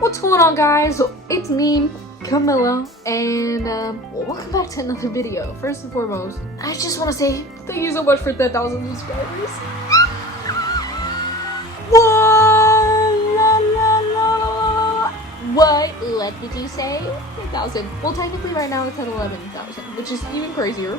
What's going on, guys? It's me, Camilla, and welcome back to another video. First and foremost, I just want to say thank you so much for 10,000 subscribers. What did you say? 10,000. Well, technically right now it's at 11,000, which is even crazier.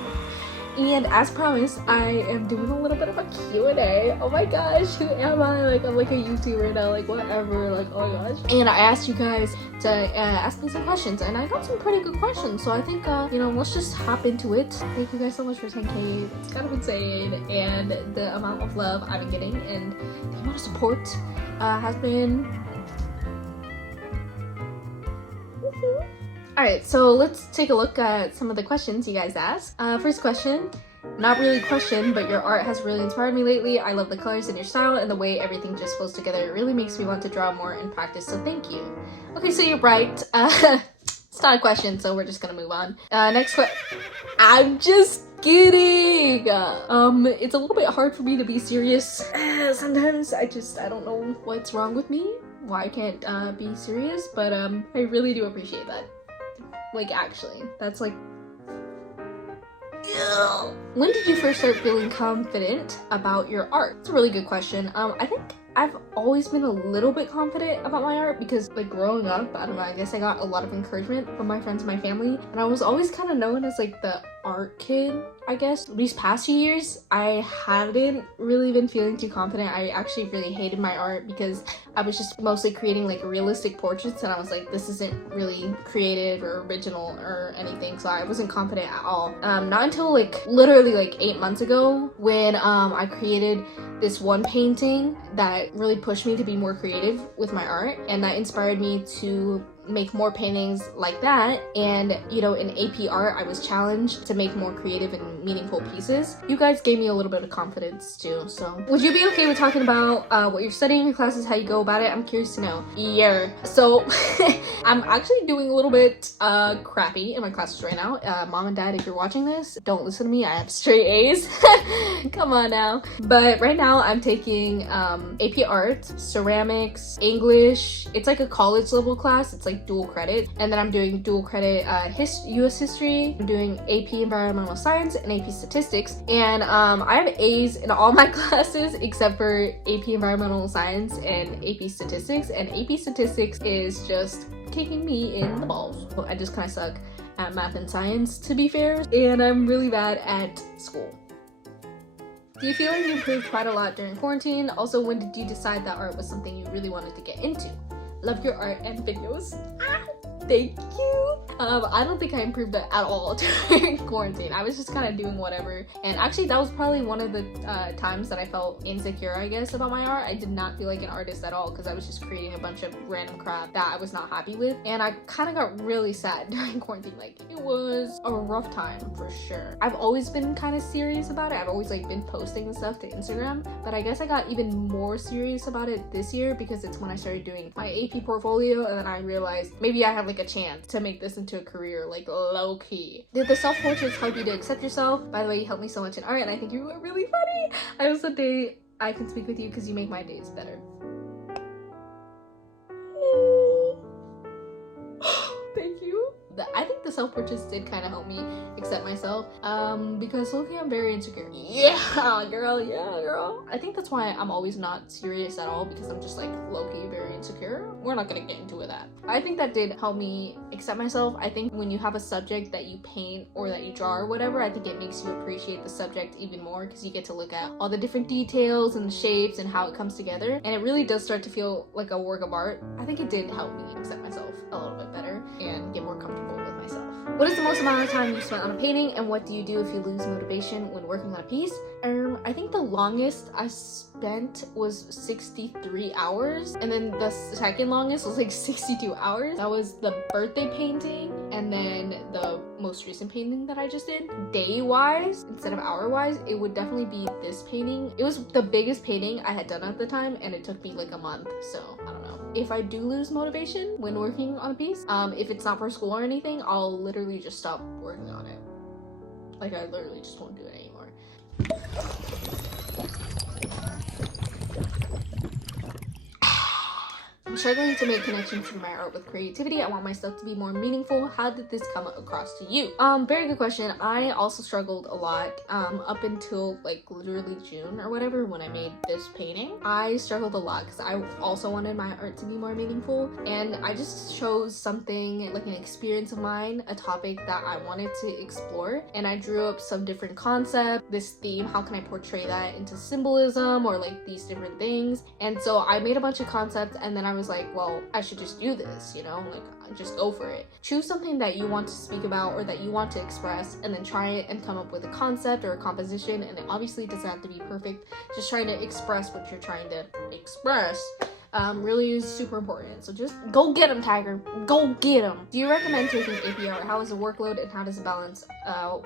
And as promised, I am doing a little bit of a Q&A. Oh my gosh, who am I? Like, I'm like a YouTuber now, like whatever, like oh my gosh. And I asked you guys to ask me some questions, and I got some pretty good questions. So I think, you know, let's just hop into it. Thank you guys so much for 10K. It's kind of insane. And the amount of love I've been getting and the amount of support has been... Alright, so let's take a look at some of the questions you guys asked. First question, not really a question, but your art has really inspired me lately. I love the colors in your style and the way everything just flows together. It really makes me want to draw more and practice, so thank you. Okay, so you're right. It's not a question, so we're just gonna move on. Next question. I'm just kidding! It's a little bit hard for me to be serious. Sometimes I don't know what's wrong with me, why I can't be serious, but I really do appreciate that. Like, actually, that's like... Ew. When did you first start feeling confident about your art? It's a really good question. I think I've always been a little bit confident about my art because, like, growing up, I don't know, I guess I got a lot of encouragement from my friends and my family, and I was always kind of known as like the art kid, I guess. These past few years, I hadn't really been feeling too confident. I actually really hated my art because I was just mostly creating like realistic portraits, and I was like, this isn't really creative or original or anything, so I wasn't confident at all. Not until like literally like 8 months ago when I created this one painting that really pushed me to be more creative with my art, and that inspired me to make more paintings like that. And you know, in AP art I was challenged to make more creative and meaningful pieces. You guys gave me a little bit of confidence too. So would you be okay with talking about what you're studying in your classes, how you go about it? I'm curious to know. Yeah, so I'm actually doing a little bit crappy in my classes right now. Mom and dad, if you're watching this, don't listen to me. I have straight A's. Come on now. But right now I'm taking AP art, ceramics, English. It's like a college level class. It's like dual credit, and then I'm doing dual credit US history. I'm doing AP environmental science and AP statistics, and I have A's in all my classes except for AP environmental science and AP statistics, and AP statistics is just kicking me in the balls. I just kind of suck at math and science, to be fair, and I'm really bad at school. Do you feel like you improved quite a lot during quarantine? Also, when did you decide that art was something you really wanted to get into? Love your art and videos. Thank you. I don't think I improved at all during quarantine. I was just kind of doing whatever, and actually that was probably one of the times that I felt insecure, I guess, about my art. I did not feel like an artist at all because I was just creating a bunch of random crap that I was not happy with, and I kind of got really sad during quarantine. Like, it was a rough time for sure. I've always been kind of serious about it. I've always like been posting and stuff to Instagram, but I guess I got even more serious about it this year because it's when I started doing my AP portfolio, and then I realized maybe I have like a chance to make this into a career, like low-key. Did the self-portraits help you to accept yourself? By the way, you helped me so much in art, and I think you are really funny. I hope someday I can speak with you because you make my days better. Thank you. I think the self-portraits did kind of help me accept myself because low-key I'm very insecure. Yeah girl. I think that's why I'm always not serious at all, because I'm just like low-key very insecure. We're not gonna get into that. I think that did help me accept myself. I think when you have a subject that you paint or that you draw or whatever, I think it makes you appreciate the subject even more because you get to look at all the different details and the shapes and how it comes together, and it really does start to feel like a work of art. I think it did help me accept myself a little bit better and get more comfortable with myself. What is the most amount of time you spent on a painting, and what do you do if you lose motivation when working on a piece? I think the longest I spent was 63 hours, and then the second longest was like 62 hours. That was the birthday painting, and then the most recent painting that I just did. Day-wise instead of hour-wise, it would definitely be this painting. It was the biggest painting I had done at the time, and it took me like a month, so I don't know. If I do lose motivation when working on a piece, if it's not for school or anything, I'll literally just stop working on it. Like, I literally just won't do it anymore. struggling to make connections through my art with creativity. I want my stuff to be more meaningful. How did this come across to you? Very good question. I also struggled a lot up until like literally June or whatever when I made this painting. I struggled a lot because I also wanted my art to be more meaningful, and I just chose something like an experience of mine, a topic that I wanted to explore, and I drew up some different concepts, this theme, how can I portray that into symbolism or like these different things. And so I made a bunch of concepts, and then I was like, well, I should just do this, you know, like just go for it. Choose something that you want to speak about or that you want to express, and then try it and come up with a concept or a composition. And it obviously doesn't have to be perfect, just trying to express what you're trying to express really is super important. So just go get them, Tiger. Go get them. Do you recommend taking AP Art? How is the workload and how does it balance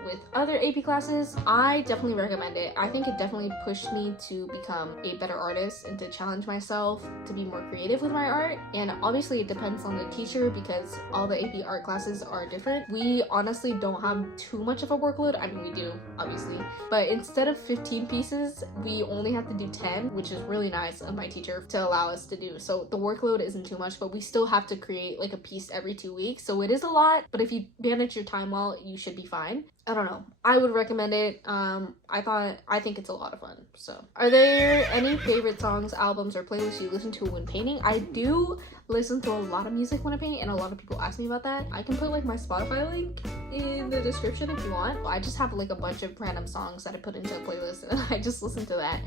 with other AP classes? I definitely recommend it. I think it definitely pushed me to become a better artist and to challenge myself to be more creative with my art. And obviously it depends on the teacher because all the AP Art classes are different. We honestly don't have too much of a workload. I mean, we do, obviously. But instead of 15 pieces, we only have to do 10, which is really nice of my teacher to allow us to do. So the workload isn't too much, but we still have to create like a piece every 2 weeks. So it is a lot, but if you manage your time well, you should be fine. I don't know. I would recommend it. I think it's a lot of fun. So are there any favorite songs, albums, or playlists you listen to when painting? I do listen to a lot of music when I paint, and a lot of people ask me about that. I can put like my Spotify link in the description if you want. I just have like a bunch of random songs that I put into a playlist and I just listen to that.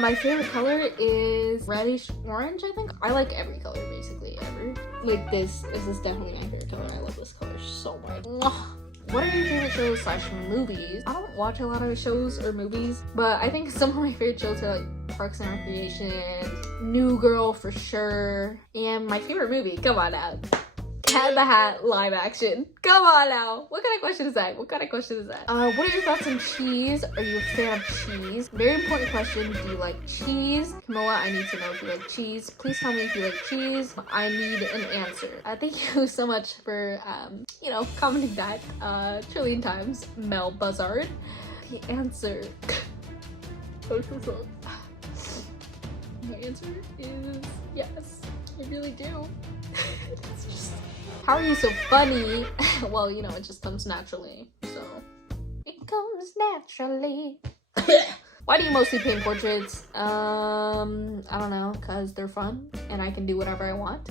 My favorite color is reddish orange, I think. I like every color basically ever. Like this is definitely my favorite color. I love this color so much. What are your favorite shows / movies? I don't watch a lot of shows or movies, but I think some of my favorite shows are like Parks and Recreation, New Girl for sure, and my favorite movie, come on now, Cat in the Hat live action. Come on now. What kind of question is that? What are your thoughts on cheese? Are you a fan of cheese? Very important question. Do you like cheese? Camilla, I need to know if you like cheese. Please tell me if you like cheese. I need an answer. Thank you so much for, commenting that trillion times, Mel Buzzard. The answer. My answer is yes. I really do. It's just... How are you so funny? Well, you know, it just comes naturally, so. It comes naturally. Why do you mostly paint portraits? I don't know, cause they're fun and I can do whatever I want.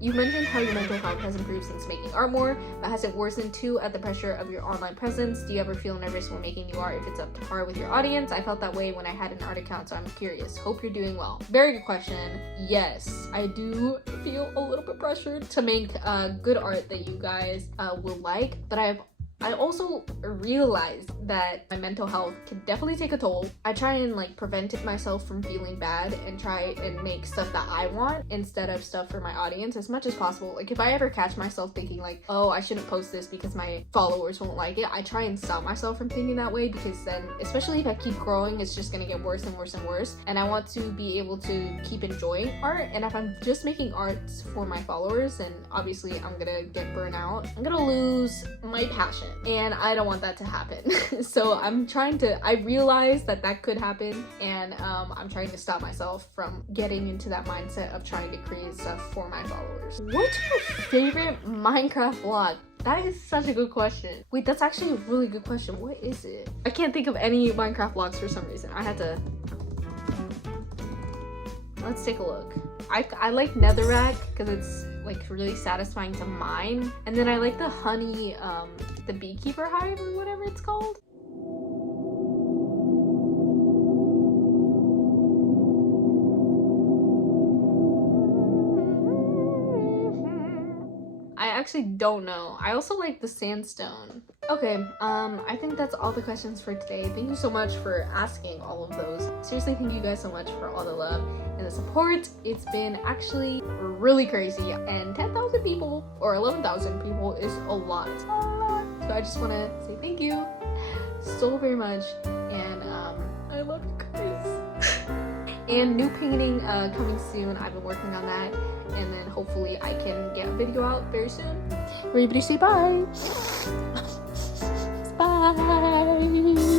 You mentioned how your mental health has improved since making art more, but has it worsened too at the pressure of your online presence? Do you ever feel nervous when making new art if it's up to par with your audience? I felt that way when I had an art account, so I'm curious. Hope you're doing well. Very good question. Yes, I do feel a little bit pressured to make good art that you guys will like, but I also realized that my mental health can definitely take a toll. I try and like prevent myself from feeling bad and try and make stuff that I want instead of stuff for my audience as much as possible. Like if I ever catch myself thinking like, oh, I shouldn't post this because my followers won't like it, I try and stop myself from thinking that way, because then, especially if I keep growing, it's just gonna get worse and worse and worse. And I want to be able to keep enjoying art. And if I'm just making art for my followers, then obviously I'm gonna get burnt out. I'm gonna lose my passion. And I don't want that to happen. So I realize that could happen, and I'm trying to stop myself from getting into that mindset of trying to create stuff for my followers. What's your favorite Minecraft vlog? That is such a good question. Wait, that's actually a really good question. What is it? I can't think of any Minecraft vlogs for some reason. I had to... Let's take a look. I like Netherrack because it's like really satisfying to mine. And then I like the honey, the beekeeper hive or whatever it's called. I actually don't know. I also like the sandstone. Okay, I think that's all the questions for today. Thank you so much for asking all of those. Seriously, thank you guys so much for all the love and the support. It's been actually really crazy, and 10,000 people or 11,000 people is a lot. So I just want to say thank you so very much, and I love you guys. And new painting coming soon. I've been working on that, and then hopefully I can get a video out very soon. Everybody say bye. Bye.